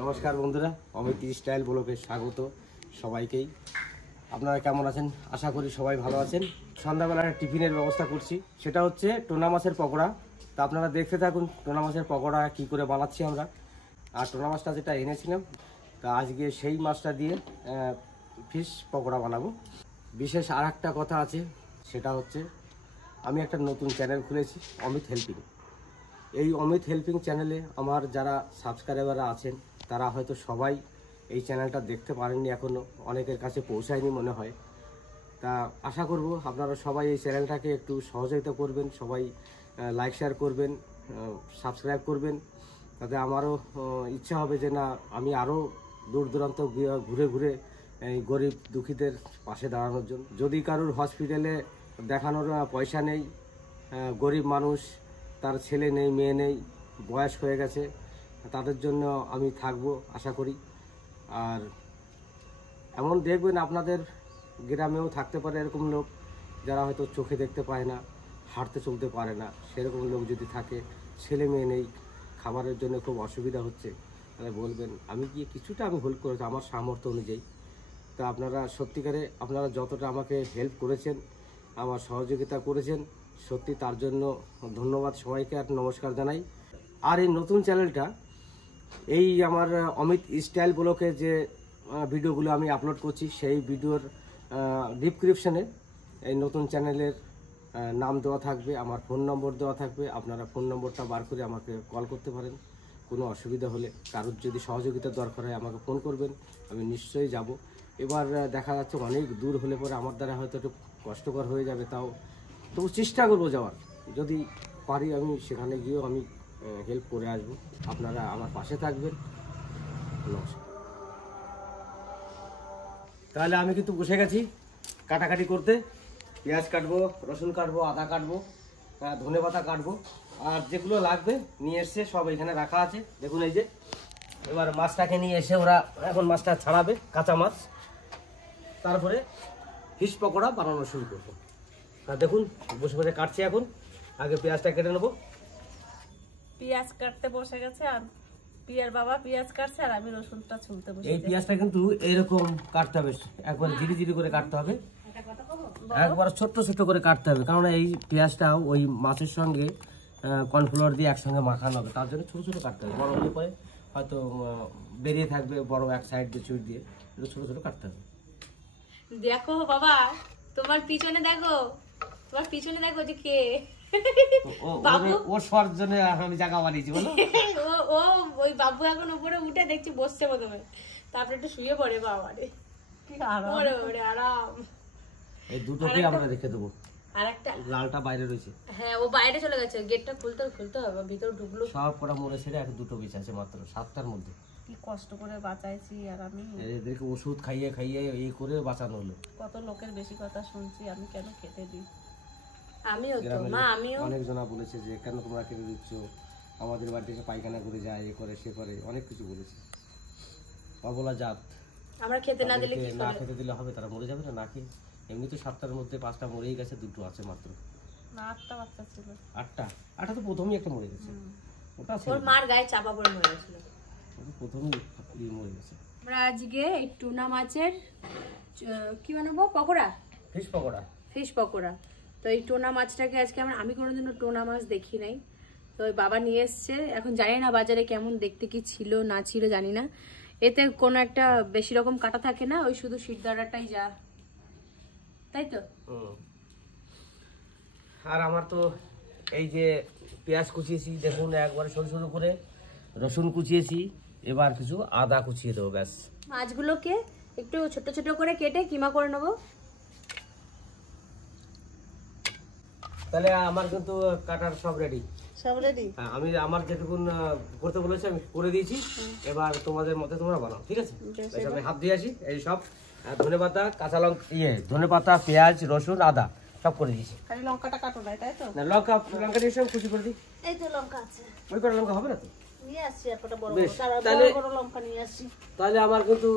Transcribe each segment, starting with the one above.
নমস্কার বন্ধুরা, অমিত স্টাইল ব্লগে স্বাগত সবাইকেই। আপনারা কেমন আছেন? আশা করি সবাই ভালো আছেন। সন্ধ্যাবেলার টিফিনের ব্যবস্থা করছি, সেটা হচ্ছে টোনা মাছের পকোড়া। তা আপনারা দেখতে থাকুন টোনা মাছের পকোড়া কী করে বানাচ্ছি আমরা। আর টোনা মাছটা যেটা এনেছিলাম, তা আজকে সেই মাছটা দিয়ে ফিশ পকোড়া বানাবো। বিশেষ আর একটা কথা আছে, সেটা হচ্ছে আমি একটা নতুন চ্যানেল খুলেছি, অমিত হেল্পিং। এই অমিত হেল্পিং চ্যানেলে আমার যারা সাবস্ক্রাইবাররা আছেন তারা হয়তো সবাই এই চ্যানেলটা দেখতে পারেননি, এখনও অনেকের কাছে পৌঁছায়নি মনে হয়। তা আশা করব আপনারা সবাই এই চ্যানেলটাকে একটু সহযোগিতা করবেন, সবাই লাইক শেয়ার করবেন, সাবস্ক্রাইব করবেন। তাতে আমারও ইচ্ছা হবে যে না, আমি আরও দূর দূরান্ত ঘুরে ঘুরে এই গরিব দুঃখীদের পাশে দাঁড়ানোর জন্য। যদি কারোর হসপিটালে দেখানোর পয়সা নেই, গরিব মানুষ, তার ছেলে নেই, মেয়ে নেই, বয়স হয়ে গেছে, তাদের জন্য আমি থাকবো আশা করি। আর এমন দেখবেন আপনাদের গ্রামেও থাকতে পারে এরকম লোক, যারা হয়তো চোখে দেখতে পায় না, হাঁটতে চলতে পারে না। সেরকম লোক যদি থাকে, ছেলে মেয়ে নেই, খাবারের জন্য খুব অসুবিধা হচ্ছে, তাহলে বলবেন আমি গিয়ে কিছুটা আমি হেল্প করেছি আমার সামর্থ্য অনুযায়ী। তা আপনারা সত্যিকারে আপনারা যতটা আমাকে হেল্প করেছেন, আমার সহযোগিতা করেছেন, সত্যি তার জন্য ধন্যবাদ সবাইকে, আর নমস্কার জানাই। আর এই নতুন চ্যানেলটা, এই আমার অমিত স্টাইল ব্লগে যে ভিডিওগুলো আমি আপলোড করছি, সেই ভিডিওর ডিসক্রিপশনে এই নতুন চ্যানেলের নাম দেওয়া থাকবে, আমার ফোন নম্বর দেওয়া থাকবে। আপনারা ফোন নম্বরটা বার করে আমাকে কল করতে পারেন। কোনো অসুবিধা হলে, কারোর যদি সহযোগিতার দরকার হয় আমাকে ফোন করবেন, আমি নিশ্চয়ই যাব। এবার দেখা যাচ্ছে অনেক দূর হলে পরে আমার দ্বারা হয়তো একটু কষ্টকর হয়ে যাবে, তবু চেষ্টা করবো যাওয়ার। যদি পারি আমি সেখানে গিয়েও আমি হেল্প করে আসবো। আপনারা আমার পাশে থাকবেন। নমস্কার। তাহলে আমি কিন্তু বসে গেছি কাটাকাটি করতে। পেঁয়াজ কাটবো, রসুন কাটবো, আদা কাটবো, ধনেপাতা কাটবো, আর যেগুলো লাগবে নিয়ে এসছে সব এখানে রাখা আছে। দেখুন এই যে, এবার মাছটাকে নিয়ে এসে ওরা এখন মাছটা ছাড়াবে, কাঁচা মাছ, তারপরে ফিশ পকোড়া বানানো শুরু করবো। আর দেখুন বসে বসে কাটছি এখন। আগে পেঁয়াজটা কেটে নেবো। পেঁয়াজ কাটতে বসে গেছে, আর পিয়ার বাবা পেঁয়াজ কাটছে, আর আমি রসুনটা ছুলতে বসে। এই পেঁয়াজটা কিন্তু এইরকম কাটতে হবে, একবার ধীরে ধীরে করে কাটতে হবে, একবার ছোট্ট ছোট্ট করে কাটতে হবে, কারণ এই পেঁয়াজটা ওই মাছের সঙ্গে কর্নফ্লাওয়ার দিয়ে একসঙ্গে মাখানো হবে, তার জন্য ছোট ছোট কাটতে হবে। বড় হলে পরে হয়তো বেরিয়ে থাকবে, বড় এক সাইড দিয়ে চুট দিয়ে ছোট ছোট কাটতে হবে। দেখো বাবা, তোমার পিছনে দেখো, তোমার পিছনে দেখো যে কে বাবু। ও শর্ট জন্য আমি জায়গা বানিয়েছি বলো। ও ওই বাবু এখন উপরে উঠে দেখছি বসছে প্রথমে, তারপরে একটু শুয়ে পড়ে। বাবা রে কি আরাম, ওরে আরাম। এই দুটোকে আমরা রেখে দেবো, আরেকটা লালটা বাইরে রয়েছে। হ্যাঁ, ও বাইরে চলে গেছে, গেটটা খুলতে হবে, ভিতরে ঢুকলো। সব কটা মরে ছেড়ে এক দুটো বেঁচে আছে মাত্র, 7টার মধ্যে। কি কষ্ট করে বাঁচাইছি, আর আমি এদেরকে ওষুধ খাইয়ে খাইয়ে এই করে বাঁচানো হলো। কত লোকের বেশি কথা শুনছি, আমি কেন খেতে দিই? আমিও তো মা, আমিও অনেকজনা বলেছে যে কেন তোমরা খেতে দিচ্ছ, আমাদের বাড়ি থেকে পায়খানা করে যায়, এ করে সে করে, অনেক কিছু বলেছে। অবলা জাত, আমরা খেতে না দিলে কি না খেতে দিলে হবে, তারা মরে যাবে না না খেয়ে। এমনি তো 7টার মধ্যে 5টা মরেই গেছে, 2টো আছে মাত্র। না, 8টা বাচ্চা ছিল। 8টা তো প্রথমেই একটা মরে গেছে, ওটা ওর মার গায়ে চাপা পড়ে মরে গেছিল, প্রথমেই মরে গেছে। আমরা আজকে এই টুনা মাছের কি বানাবো, পকোড়া, ফিশ পকোড়া। ফিশ পকোড়া। তো এই টোনা মাছটাকে আজকে আমি কোনোদিনও টোনা মাছ দেখি নাই, তো ওই বাবা নিয়ে এসছে। এখন জানি না বাজারে কেমন দেখতে, কি ছিল না ছিল জানি না। এতে কোনো একটা বেশি রকম কাটা থাকে না, ওই শুধু শিরদাঁড়াটাই যা, তাই তো। আর আমার তো এই যে পেঁয়াজ কুচিয়েছি, দেখুন একবারে সরু সরু করে, রসুন কুচিয়েছি, এবার কিছু আদা কুচিয়ে দেবো, ব্যাস। মাছগুলোকে একটু ছোট ছোট করে কেটে কিমা করে নেবো। তাহলে আমার কিন্তু কাটার সব রেডি, সব রেডি। আমি আমার যেটুকুন করতে বলেছি আমি করে দিয়েছি। এবার তোমাদের মতে তোমরা বানাও, ঠিক আছে? আমি হাত দিয়ে আসি। এই সব ধনেপাতা, কাঁচা লঙ্কা, ধনেপাতা, পেঁয়াজ, রসুন, আদা সব করে দিয়েছি। খালি লঙ্কাটা কাটো না, তাই তো? না, লঙ্কা দিয়ে সব কুচি করে দিই। এই তো লঙ্কা আছে, ওই কটা লঙ্কা হবে না তো? নিয়ে আসছি একটা বড় বেশ, বড় লঙ্কা নিয়ে আসছি। তাহলে আমার কিন্তু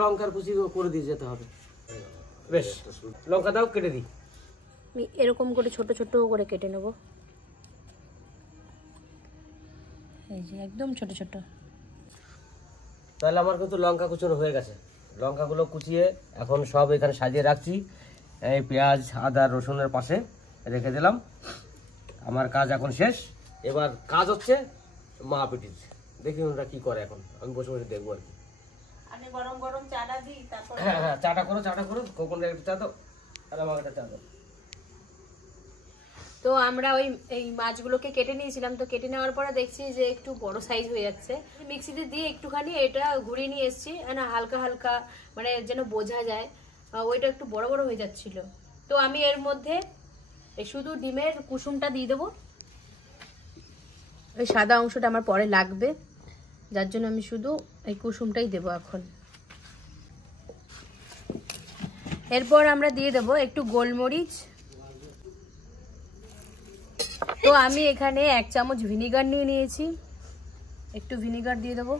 লঙ্কার কুচি করে দিয়ে যেতে হবে। বেশ, লঙ্কা দাও, কেটে দিই। আমি এরকম করে ছোট ছোট করে কেটে নেব, এই যে একদম ছোট ছোট। তাহলে আমার কিন্তু লঙ্কা কুচনো হয়ে গেছে। লঙ্কাগুলো কুচিয়ে এখন সব এখানে সাজিয়ে রাখছি। এই পেঁয়াজ আদা রসুনের পাশে রেখে দিলাম। আমার কাজ এখন শেষ। এবার কাজ হচ্ছে মা পিটির। দেখি ওরা কি করে এখন, আমি বসে বসে দেখবো আর কি। আগে গরম গরম চাটা দিই, তারপর হ্যাঁ হ্যাঁ, চাটা করো। কোন একটা চা দাও আর আমার একটা চা দাও। তো আমরা এই মাছগুলোকে কেটে নিয়েছিলাম। তো কেটে নেওয়ার পরে দেখছি যে একটু বড় সাইজ হয়ে যাচ্ছে। মিক্সিতে দিয়ে একটুখানি এটা ঘুরিয়ে নিয়ে এসেছি, না হালকা হালকা মানে যেন বোঝা যায়। ওইটা একটু বড় বড় হয়ে যাচ্ছিল। তো আমি এর মধ্যে শুধু ডিমের কুসুমটা দিয়ে দেবো। ওই সাদা অংশটা আমার পরে লাগবে, যার জন্য আমি শুধু এই কুসুমটাই দেবো এখন। এরপর আমরা দিয়ে দেবো একটু গোলমরিচ। তো আমি এখানে 1 চামচ ভিনিগার নিয়ে নিয়েছি, একটু ভিনিগার দিয়ে দেবো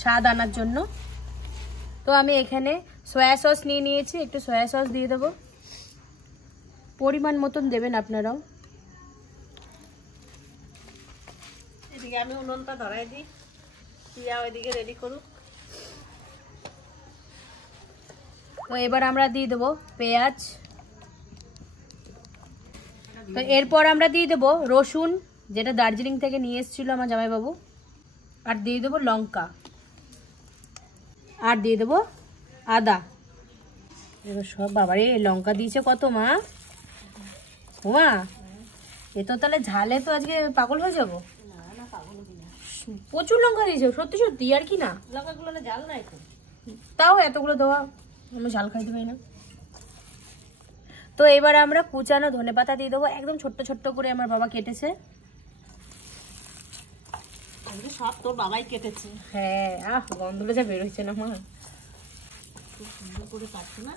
স্বাদ আনার জন্য। তো আমি এখানে সয়া সস নিয়ে নিয়েছি, একটু সয়া সস দিয়ে দেবো। পরিমাণ মতন দেবেন আপনারাও। এদিকে আমি উনুনটা ধরাই দিই, পিয়া ওইদিকে রেডি করুক। তো এবার আমরা দিয়ে দেবো পেঁয়াজ। তো এরপর আমরা দিয়ে দেবো রসুন, যেটা দার্জিলিং থেকে নিয়ে এসেছিল আমার জামাইবাবু। আর দিয়ে দেবো লঙ্কা, আর দিয়ে দেবো আদা। এবার সব বাবারে লঙ্কা দিয়েছে কত মা! মা এ তো তাহলে ঝালে তো আজকে পাগল হয়ে যাবো। প্রচুর লঙ্কা দিয়েছে, সত্যি সত্যি আর কি না। লঙ্কাগুলো জাল না এখন, তাও এতগুলো দেওয়া, আমি ঝাল খাইতে পারি না। তো এবার আমরা কুচানো ধনেপাতা দিয়ে দেবো, একদম ছোট্ট ছোট্ট করে আমার বাবা কেটেছে। আজকে সব তোর বাবাই কেটেছে। হ্যাঁ, গন্ধটা যা বেরোচ্ছে না মা, খুব সুন্দর করে কাটছে না।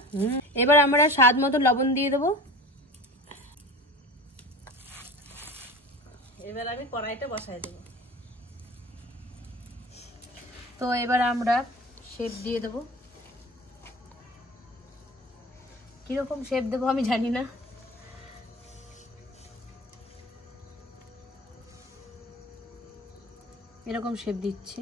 এবার আমরা স্বাদ মতো লবণ দিয়ে দেবো। এবার আমি কড়াইটা বসাই দেবো। তো এবার আমরা শেপ দিয়ে দেবো। কিরকম শেপ দেবো আমি জানি না। এরকম শেপ দিচ্ছি।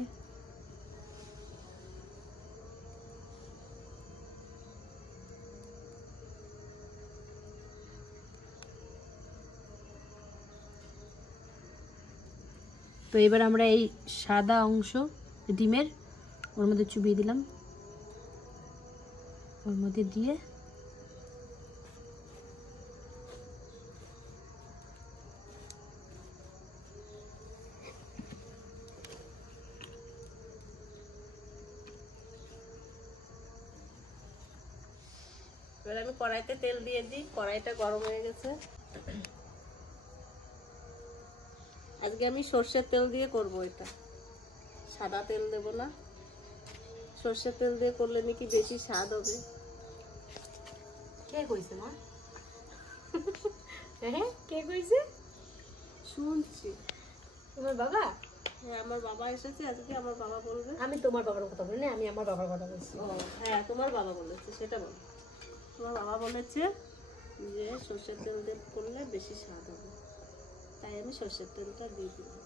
তো এবার আমরা এই সাদা অংশ ডিমের ওর মধ্যে চুবিয়ে দিলাম, ওর মধ্যে দিয়ে এবার আমি কড়াইতে তেল দিয়ে দিই, কড়াইটা গরম হয়ে গেছে। আজকে আমি সর্ষের তেল দিয়ে করব, এটা সাদা তেল দেব না। সর্ষের তেল দিয়ে করলে নাকি বেশি স্বাদ হবে। কে কইছে মা? হ্যাঁ, কে কইছে? শুনছি তোমার বাবা? হ্যাঁ, আমার বাবা এসেছে আজকে, আমার বাবা বলবে। আমি তোমার বাবার কথা বলি না, আমি আমার বাবার কথা বলছি। ও হ্যাঁ, তোমার বাবা বলেছে, সেটা বল। তোমার বাবা বলেছে যে সর্ষের তেল দিয়ে করলে বেশি স্বাদ হবে, তাই আমি সর্ষের তেলটা দিয়ে দিলাম।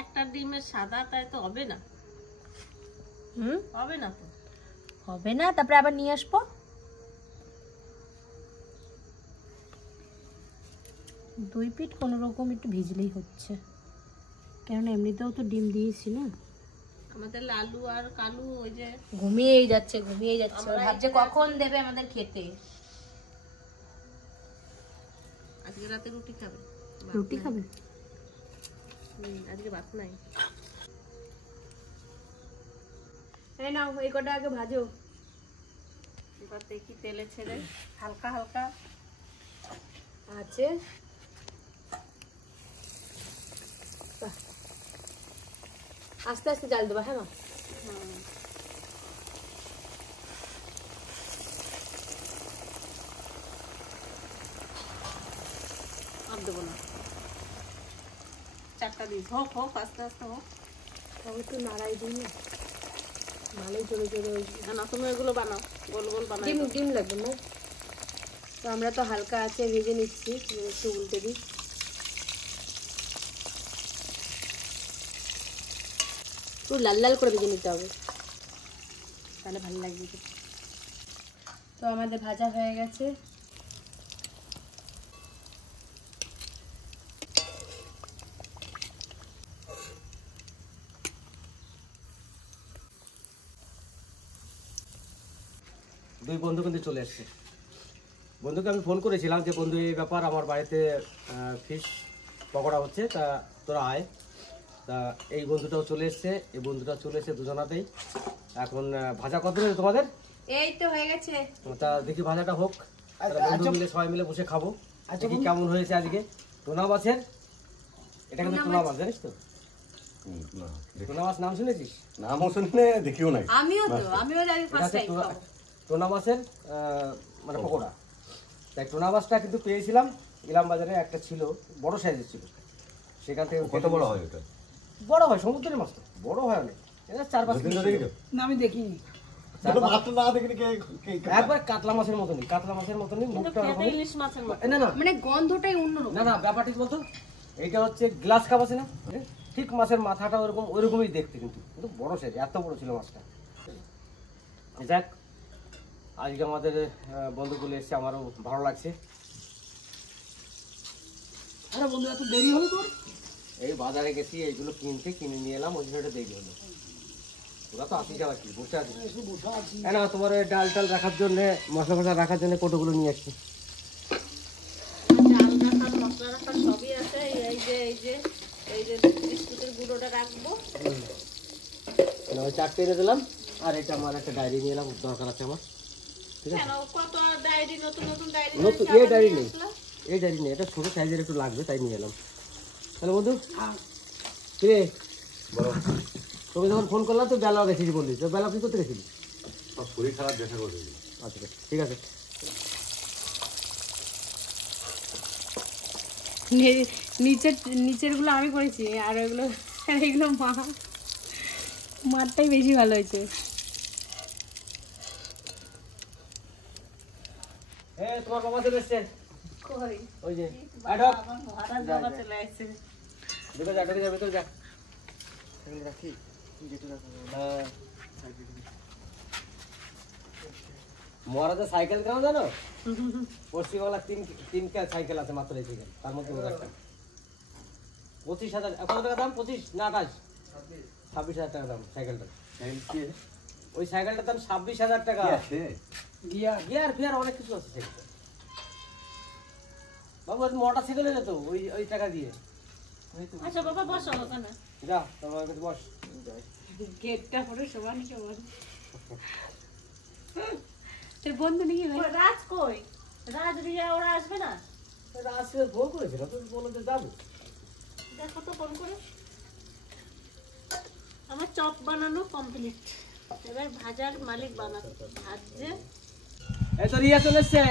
একটা ডিমের সাদা, তাই তো হবে না। হবে না তো, হবে না, তারপরে আবার নিয়ে আসবো। দুই পিঠ কোনো রকম একটু ভিজলেই হচ্ছে, কেননা এমনিতেও তো ডিম দিয়েছি না। আমাদের লালু আর কালু ওই যে ঘুমিয়েই যাচ্ছে। ভাবছে কখন দেবে আমাদের খেতে। আজকে রাতে রুটি খাবে। রুটি খাবে? আজকে ভাত নাই। এই নাও, এই কটা আগে ভাজো। এবার দেখি তেলে ছেড়ে হালকা হালকা আছে। আস্তে আস্তে জাল দেবা, হ্যাঁ মা? আর দেবো না, চারটা দিস। হোক হোক, আস্তে আস্তে হোক। তবে একটু নাড়াই দিই না, ভালোই জোরে জোরে। না, তুমি এগুলো বানাও, গোল গোল বানাও। ডিম লাগবে না। তো আমরা তো হালকা আছে ভেজে নিচ্ছি, একটু উল্টে দিই। পুরো লাল লাল করে ভেজে নিতে হবে, তাহলে ভালো লাগবে। তো আমাদের ভাজা হয়ে গেছে। দুই বন্ধু কিন্তু চলে এসছে। বন্ধুকে আমি ফোন করেছিলাম যে বন্ধু এই ব্যাপার, আমার বাড়িতে ফিশ পকোড়া হচ্ছে, তা তোরা আয়। তা এই বন্ধুটাও চলে এসছে, এই বন্ধুটাও চলে এসছে, দুজনাতেই। এখন ভাজা কত হয়েছে তোমাদের? এই তো হয়ে গেছে। তা দেখি ভাজাটা হোক, বন্ধু মিলে সবাই মিলে বসে খাবো। দেখি কেমন হয়েছে আজকে টোনা মাছের। এটা কিন্তু টোনা মাছ, জানিস তো? টোনা মাছ নাম শুনেছিস? নামও শুনে দেখিও নাই। আমিও জানি ফার্স্ট টাইম খাবো। টোনা মাছের মানে পকোড়া। তাই টোনা মাছটা কিন্তু পেয়েছিলাম ইলাম বাজারে, একটা ছিল বড় সাইজের ছিল, সেখান থেকে। কত বড় হয় এটা? বড় হয়, সমুদ্রের মাছ তো বড় হয় অনেক, এটা 4-5 কেজি দেখেছো? না আমি দেখিনি। মাত্র না দেখিনি একবার কাতলা মাছের মতনই, কাতলা মাছের মতনই মুখটা খেতে ওরকমই। ইলিশ মাছের মতো। না না মানে গন্ধটাই অন্যরকম। না না, ব্যাপারটা কি বলতো, এইটা হচ্ছে গ্লাস কাপ আছে না, ঠিক মাছের মাথাটা ওরকমই দেখতে, কিন্তু কিন্তু বড় সাইজ, এত বড় ছিল মাছটা। যাক, আজকে আমাদের বন্ধুগুলো এসছে, আমারও ভালো লাগছে। আরে বন্ধু এত দেরি হলো তোর? এই বাজারে গেছি, এইগুলো কিনে নিয়ে এলাম, ওই জন্য এটা দেরি হলো। ওরা তো আসি যাওয়া কি বসে আছে। একটু বসে আছি। না তোমার ওই ডাল টাল রাখার জন্য, মশলা ফসলা রাখার জন্য কোটোগুলো নিয়ে আসছি। চাল রাখার, মশলা রাখার সবই আছে। এই যে বিস্কুটের গুঁড়োটা রাখবো। ওই 4টে এনে দিলাম, আর এটা আমার একটা ডায়েরি নিয়ে এলাম, দরকার আছে আমার। ঠিক আছে, কেন কত ডায়েরি, নতুন নতুন ডায়েরি নতুন এই ডায়েরি নেই, এই ডায়েরি নেই, এটা ছোট সাইজের একটু লাগবে, তাই নিয়ে এলাম। তাহলে বন্ধু কিরে, তুমি যখন ফোন করলাম তো বেলা গেছিলি বললি, তো বেলা আপনি করতে গেছিলি? শরীর খারাপ দেখা করবে। আচ্ছা ঠিক আছে। নিচের গুলো আমি করেছি, আর এগুলো মারটাই বেশি ভালো হয়েছে। তোমার বাবা চলে এসছে, কই ওই যে আমার মহারাজ বাবা চলে আসছে। ভিতরে যা, ঢুকে যা, ভিতরে যা। হ্যাঁ। মহারাজের সাইকেল কেন জানো? পশ্চিমবাংলা তিন সাইকেল আছে মাত্র, এই সাইকেল, তার মধ্যে ওর একটা 25,000। কত টাকা দাম? 25 না 28? 26,000 টাকা দাম সাইকেলটা। ওই সাইকেলটার দাম 26,000 টাকা। গিয়ার ফিয়ার অনেক কিছু আছে সাইকেলটা। বাবু মোটর সাইকেলে যেত ওই টাকা দিয়ে। আচ্ছা বাবা বসো ওখানে। যা তোমার কাছে বস। গেটটা পরে সমান তোর বন্ধু নাকি ভাই? ওই রাজ কই? রাজ রিয়া ওরা আসবে না? আজকে ফোন করেছিল, তুমি বলে যে যাবো। দেখো তো ফোন করে। আমার চপ বানানো কমপ্লিট, এবার ভাজার মালিক বানাবে। ভাজছে। এই তো রিয়া চলে এসছে।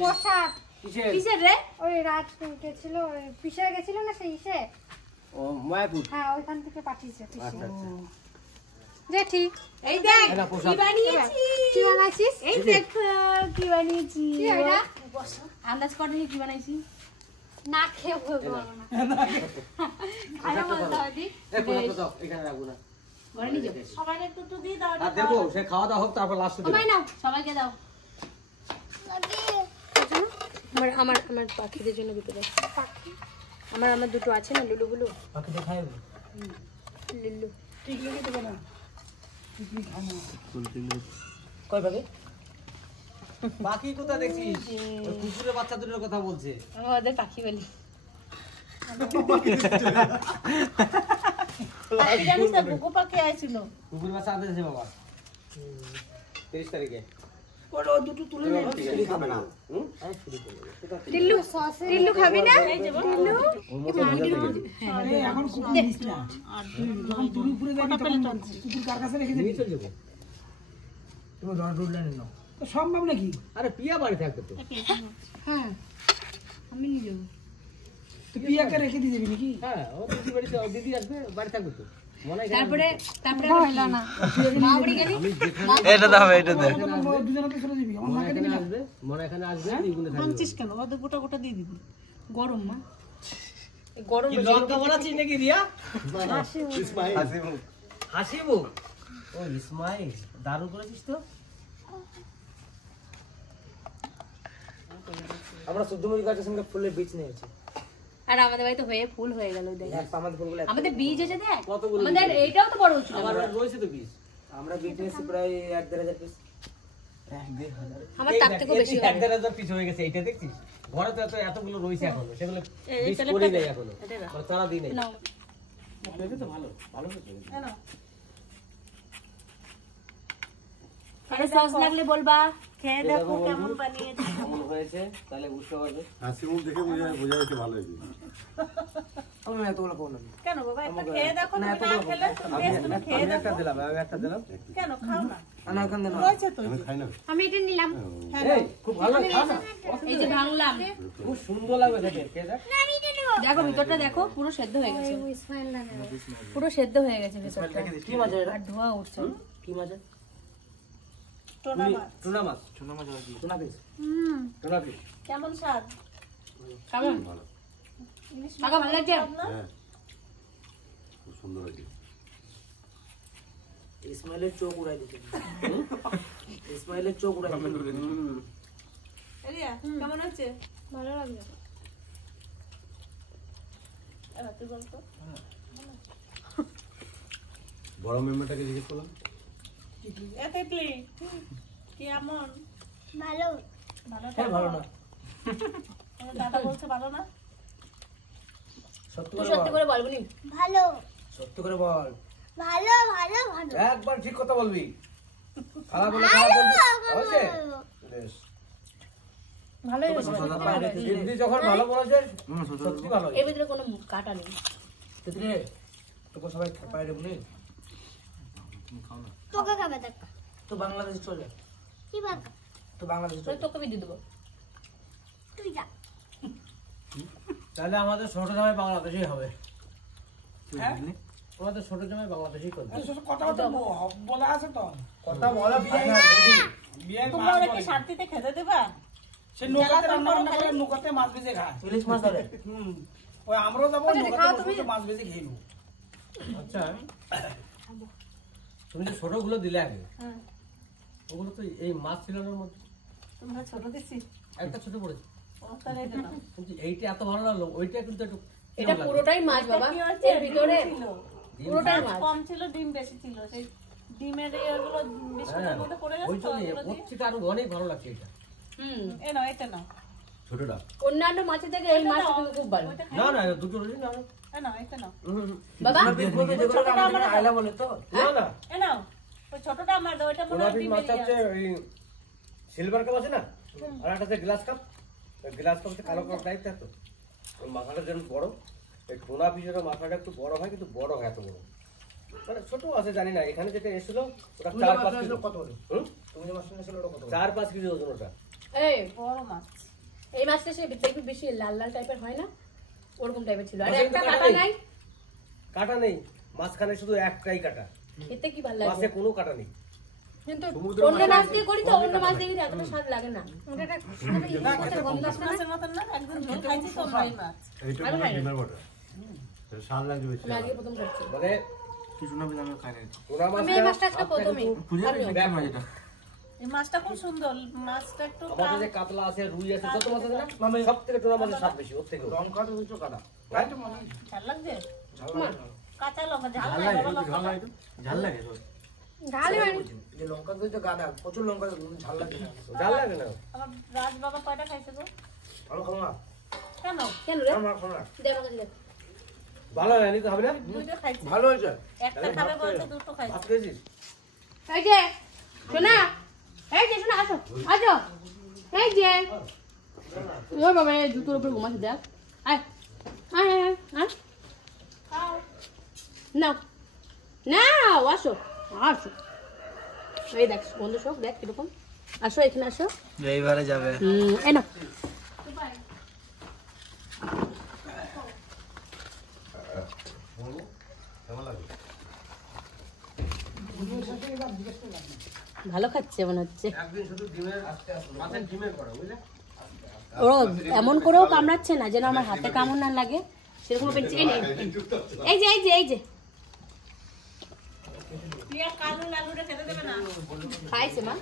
প্রসাদ কিসের? কিসের রে? ওই রাত উঠেছিল, ওই পিসে গেছিল না সেই ইসে, ও মায়াপুর। হ্যাঁ ওইখান থেকে পাঠিয়েছে পিসে। আচ্ছা আচ্ছা। যে ঠিক। এই দেখ এটা কি প্রসাদ। বানিয়েছি। কি বানাইছিস? এই দেখ কি বানিয়েছি। কি এটা? আন্দাজ করে কি বানাইছি? না খেয়ে বলতে পারবো না। খাইয়ে বলতে হবে দি। এই প্রসাদটা দাও, এখানে রাখবো না। ঘরে নিয়ে যাবো। সবাই একটু একটু দিয়ে দাও। আর দেবো, সে খাওয়া দাওয়া হোক, তারপর লাস্টে দেবো। সবাই নাও, সবাইকে দাও। আমার পাখিদের জন্য দুটো দাও। আমার দুটো আছে না লুলুগুলো, বাকিটা খাইবে। লুলু। টিকলি দেবে না। টিকলি খায় না। কয় ভাগে? বাকি কোথা দেখছিস? ওই কুকুরের বাচ্চা দুটোর কথা বলছে। আমাদের পাখি বলি। পাখি জানিস না, বুকু পাখি আইছিল। কুকুরের বাচ্চা আনতেছে বাবা 30 তারিখে। ওটা দুটো তুলে নে। চুরি খাবে না। হুম? আরে চুরি করবে। টিল্লু টিল্লু খাবি না? টিল্লু এই এখন কুকুর দিস না। যখন তুই উপরে যাবি তখন কুকুর কার কাছে রেখে দিবি? নিয়ে চলে যাবো। তুমি রোড লাইনে নাও। তো সম্ভব নাকি? আরে পিয়া বাড়ি থাকবে তো। হ্যাঁ আমি নিয়ে যাবো। তুই পিয়াকে রেখে দিয়ে যাবি নাকি? হ্যাঁ, ও দিদি বাড়িতে, ও দিদি আসবে, বাড়ি থাকবে তো। মনে হয় তারপরে হইলো না। মা বাড়ি গেলি দুজনে তো চলে যাবি। আমার মাকে দিবি না। আসবে, মনে এখানে আসবে, দ্বিগুণে থাকবে। আনছিস কেন? ওদের গোটা গোটা দিয়ে দিবি। গরম মা, গরম কি লঙ্কা বানাচ্ছিস নাকি রিয়া? হাসি মুখ ও ইসমাইল দারুণ করেছিস তো। আমরা সূর্যমুখী গাছের সঙ্গে ফুলের বীজ নিয়েছি। আর আমাদের বাড়িতে হয়ে ফুল হয়ে গেল দেখ। আমাদের ফুলগুলো আমাদের বীজ আছে দেখ। কতগুলো আমাদের এইটাও তো বড় ছিল। আমার রয়েছে তো বীজ। আমরা বীজ নিয়েছি প্রায় 1-1.5 পিস। আমার তার থেকেও বেশি হবে। 1-1.5 পিস হয়ে গেছে। এইটা দেখছিস? ঘরে তো এতগুলো রয়েছে এখনো। সেগুলো বীজ করে নেই এখনো। মানে তারা দিই নেই। নাও। এটা তো ভালো। ভালো হয়েছে। আরে সস লাগলে বলবা। খেয়ে দেখো কেমন বানিয়েছে। কেমন হয়েছে তাহলে বুঝতে পারবে। হাসি মুখ দেখে বোঝা যাচ্ছে ভালো হয়েছে। আমি এতগুলো খাবো না। কেন বাবা একটা খেয়ে দেখো, তুমি না খেলে তুমি খেয়ে আমি দেখো। একটা দিলাম, আমি একটা দিলাম। কেন খাও না? না এখান দেন। রয়েছে তো। আমি খাই না। আমি এটা নিলাম। এই খুব ভালো খাও না। এই যে ভাঙলাম। খুব সুন্দর লাগবে দেখে। কে দেখ। দেখো ভিতরটা দেখো পুরো সেদ্ধ হয়ে গেছে। ইসমাইল না নেবে। পুরো সেদ্ধ হয়ে গেছে ভিতরটা। কি মাছ এটা? আর ধোঁয়া উঠছে। কি মাছ? টোনা মাছ। টুনা মাছ। টুনা মাছ আর কি? Tuna piece. Tuna piece. কেমন স্বাদ? কেমন? ইলিশ কাকা ভালো লাগছে? না? হ্যাঁ খুব সুন্দর হয়েছে। ইসমাইলের চোখ উড়াই দিতে। ইসমাইলের চোখ উড়াই দিতে। এরিয়া কেমন আছে? ভালো লাগছে। এবার তুই বল তো। বড় মেম্বারটাকে জিজ্ঞেস করলাম। এ তিতলি কেমন? ভালো। ভালো তো? হ্যাঁ ভালো না। আমার দাদা বলছে ভালো না? সত্যি তুই করে সত্যি বল। করে বলবি নি? ভালো। সত্যি করে বল। ভালো ভালো ভালো। একবার ঠিক কথা বলবি। খারাপ বলে খারাপ বলবি। হচ্ছে? বেশ। ভালোই হয়েছে। দিদি যখন ভালো বলেছে সত্যি ভালো। এর ভিতরে কোনো কাটা নেই। দিদি তোকে সবাই বাইরে বলি তোকে খাবে দেখ। তো বাংলাদেশে চলে যা। কি বাবা? তো বাংলাদেশে তো চলে যা। তোকে দিয়ে দেবো। তুই যা। তাহলে আমাদের ছোট জামাই বাংলাদেশেই হবে। হ্যাঁ আমাদের ছোট জামাই বাংলাদেশেই করবে। কথা তো বলা আছে তো। কথা বলা ফাইনাল রেডি। বিয়ে তোমরা ওরা কি শান্তিতে খেতে দেবা? সে নৌকাতে রান্না বান্না করে নৌকাতে মাছ ভেজে খায়। ইলিশ মাছ ধরে। ওই আমরাও যাবো নৌকাতে বসে বসে মাছ ভেজে খেয়ে নেবো। আচ্ছা তুমি যে ছোটগুলো দিলে আগে হ্যাঁ। ওগুলো তো এই মাছ ছিল না ওর মধ্যে। তোমরা ছোট দিছি। একটা ছোট পড়েছে ও তাহলে এটা নাও। কিন্তু এইটা এত ভালো লাগলো ওইটা কিন্তু একটু এটা পুরোটাই মাছ বাবা। কি হয়েছে? এর ভিতরে ডিম ছিল। পুরোটাই মাছ মাছ। কম ছিল, ডিম বেশি ছিল। সেই ডিমের এগুলো বিস্কুটের মধ্যে পড়ে ওই গেছে তো জন্য ওগুলো দিয়ে। ওর থেকে আরো অনেক ভালো লাগছে এটা। হুম। এ নাও, এটা নাও। ছোটটা অন্যান্য মাছের থেকে এই মাছটা কিন্তু খুব ভালো। ওইটা না না দুটো রোজই না এ নাও, এটা নাও। বাবা আইলা বলে তো না না এ নাও। ওই ছোটটা আমার দাও, ওইটা মনে ওরা হয় পিস ডিম মাছটা হচ্ছে বেরিয়ে ওই সিলভার কাপ আছে না আর একটা হচ্ছে গ্লাস কাপ গ্লাস কাপ হচ্ছে কালো কাপ টাইপ থাকতো ওই মাথাটা যেন বড় এই টোনা পিসের মাথাটা একটু বড় হয় কিন্তু বড় হয় এত বড় মানে ছোট আছে জানি না এখানে যেটা এসেছিল ওটা 4-5 কিলো কত বড় তুমি যে মাছটা নিয়েছিল ওটা কত 4-5 কেজি ওজন ওটা এই বড় মাছ। এই মাছটা সে একটু বেশি লাল লাল টাইপের হয় না ওরকম টাইপের ছিল আর মাছের একটা কাঁটা কাটা নেই। নাই কাটা নেই মাঝখানে শুধু একটাই কাটা খেতে কি ভালো মাছে লাগে কোনো কাটা নেই কিন্তু অন্য মাছ দিয়ে করি তো অন্য মাছ দিয়ে কিন্তু এতটা স্বাদ লাগে না ওটা একটা গন্ধ আসে না। মাছের মতন না, একদম ঝোল খাইছি তোমরা এই মাছ। এইটা আমি খাই না। ডিমের বটা এটা স্বাদ লাগবে বেশি আমি আগে প্রথম খাচ্ছি মানে টোনা আমি এই মাছটা আজকে প্রথমে এই মাছটা খুব সুন্দর। মাছটা একটু আমাদের যে কাতলা আছে রুই আছে যত মাছ আছে না সব থেকে টোনা মাছের স্বাদ বেশি ওর থেকে লঙ্কা তো হচ্ছে কাটা ঝাল লাগছে। কাঁচা লঙ্কা ঝাল নাই, বড় লঙ্কা। ঝাল লাগে ঝাল হয়নি যে লঙ্কা তো গাদা প্রচুর লঙ্কা ঝাল লাগে না ঝাল লাগে না আমার রাজ বাবা কয়টা খাইছে গো? ভালো খাও না কেন? কেন রে আমার খাও না দে আমাকে দে ভালো হয় নিতে হবে না দুইটা খাইছে। ভালো হয়েছে একটা খাবে বলতে দুটো খাইছে। ভাত খেয়েছিস এই যে শোনা এই যে শোনা আসো আসো এই যে ও বাবা এই জুতোর উপর ঘুমাচ্ছে দেখ আয় আয় আয় আয় খাও। নাও নাও আসো আসো এই দেখ বন্ধু সব দেখ কিরকম আসো এখানে আসো এইবারে যাবে এই না কেমন লাগে ভালো খাচ্ছে মনে হচ্ছে একদিন শুধু ডিমের মাছের ডিমের করা বুঝলে ও এমন করেও কামড়াচ্ছে না যেন আমার হাতে কামড় না লাগে সেরকম পেয়েছে এই যে এই যে রিয়া কালু লালুটা খেতে দেবে না খাইছে মা